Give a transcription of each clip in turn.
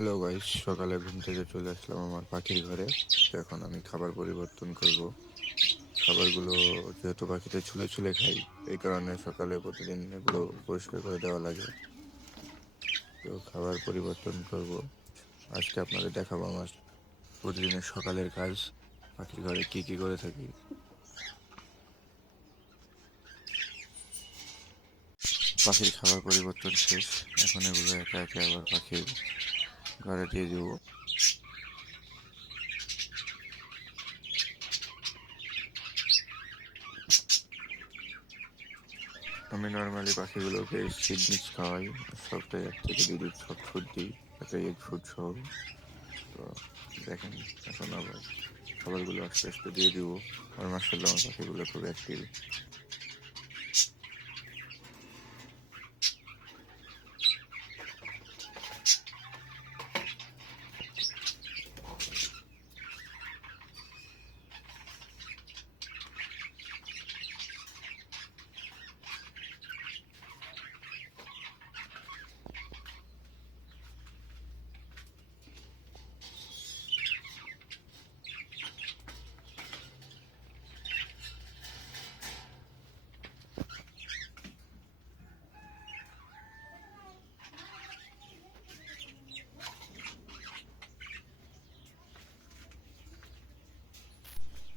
Hello guys সকালে ঘুম থেকে চলে আসলাম আমার পাখির ঘরে। এখন আমি খাবার পরিবর্তন করব। খাবারগুলো যেহেতু পাখিতে ছুলে ছুলে খাই, এই কারণে সকালে প্রতিদিন এগুলো পরিষ্কার করে দেওয়া লাগে। তো খাবার পরিবর্তন করব। আজকে আপনাদের দেখাবো আমার প্রতিদিনের সকালের কাজ। পাখির ঘরে কি কি করে থাকি। পাখির খাবার পরিবর্তন শেষ। এখন এগুলো একা একে আবার পাখির ঘরে দিয়ে দেবো। আমি নর্মালি পাখিগুলোকে সিড মিক্স খাওয়াই। সপ্তাহে এক থেকে দুই দিন সব ফুড দিই, একটা এগ ফুড সহ। তো দেখেন, এখন আবার খাবারগুলো আস্তে আস্তে দিয়ে দিব। আর মার্শাল্লাহ আমার পাখিগুলো খুব অ্যাক্টিভ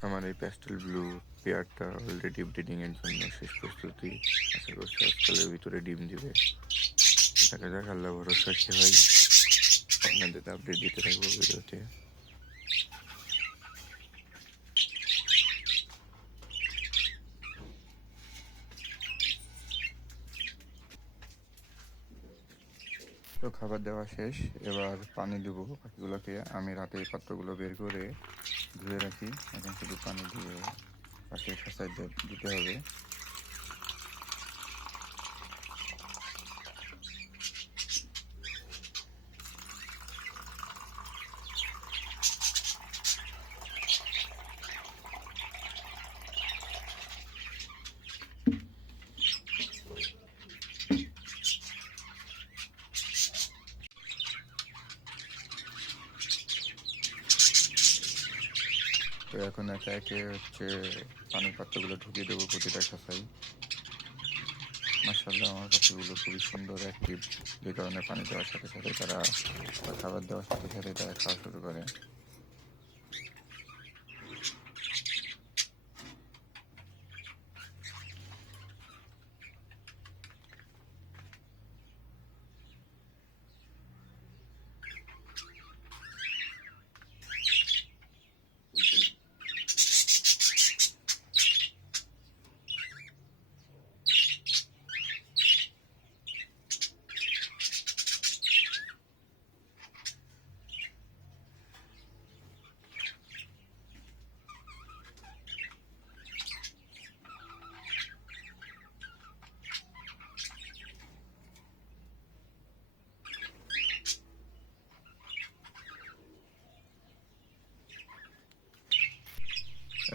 আমার এই প্যাস্টেল ব্লু পেয়ারটা অলরেডি এর জন্য শেষ প্রস্তুতি। আশা করছি আজকালের ভিতরে ডিম দিবে। দেখা যাক, আল্লাহ ভরসা কি হয়। আপনাদের আপডেট দিতে থাকব ভিডিওতে। তো খাবার দেওয়া শেষ। এবার পানি দেব পাখিগুলোকে আমি রাতে এই পাত্রগুলো বের করে ধুয়ে রাখি। এখন শুধু পানি দিয়ে পাখির খাঁচায় দিতে হবে। তো এখন একে একে হচ্ছে পানির পাত্রগুলো ঢুকিয়ে দেবো প্রতিটা খাঁচাই মার্শাল্লাহ আমার পাখিগুলো খুবই সুন্দর অ্যাক্টিভ যে কারণে পানি দেওয়ার সাথে সাথে তারা খাবার দেওয়ার সাথে সাথে তারা খাওয়া শুরু করে।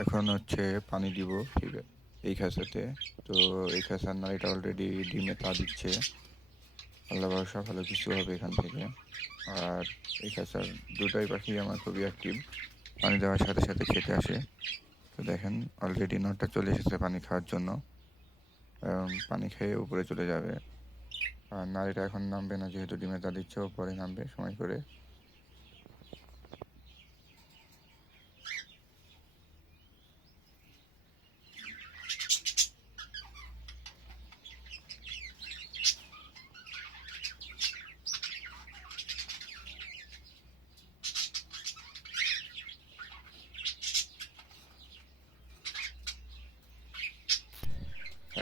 এখন হচ্ছে পানি দিব, ঠিক এই খাঁচাতে তো এই খাঁচার নারীটা অলরেডি ডিমে তা দিচ্ছে। আল্লাহ ভরসা, ভালো কিছু হবে এখান থেকে। আর এই খাঁচার দুটাই পাখি আমার খুবই অ্যাক্টিভ পানি দেওয়ার সাথে সাথে খেতে আসে। তো দেখেন অলরেডি নটটা চলে এসেছে পানি খাওয়ার জন্য। পানি খেয়ে উপরে চলে যাবে। আর নারীটা এখন নামবে না, যেহেতু ডিমে তা দিচ্ছে পরে নামবে সময় করে।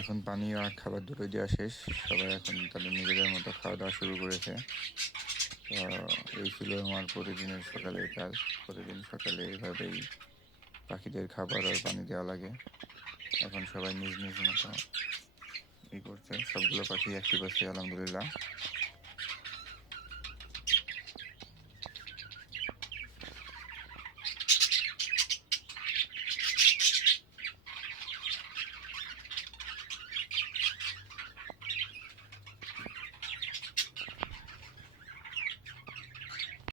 এখন পানি আর খাবার দুটোই দেওয়া শেষ। সবাই এখন তাদের নিজেদের মতো খাওয়া দাওয়া শুরু করেছে। তো এই ছিল আমার প্রতিদিনের সকালের কাজ। প্রতিদিন সকালে এইভাবেই পাখিদের খাবার আর পানি দেওয়া লাগে। এখন সবাই নিজ নিজ মতো ই করছে। সবগুলো পাখি একটি আছে আলহামদুলিল্লাহ।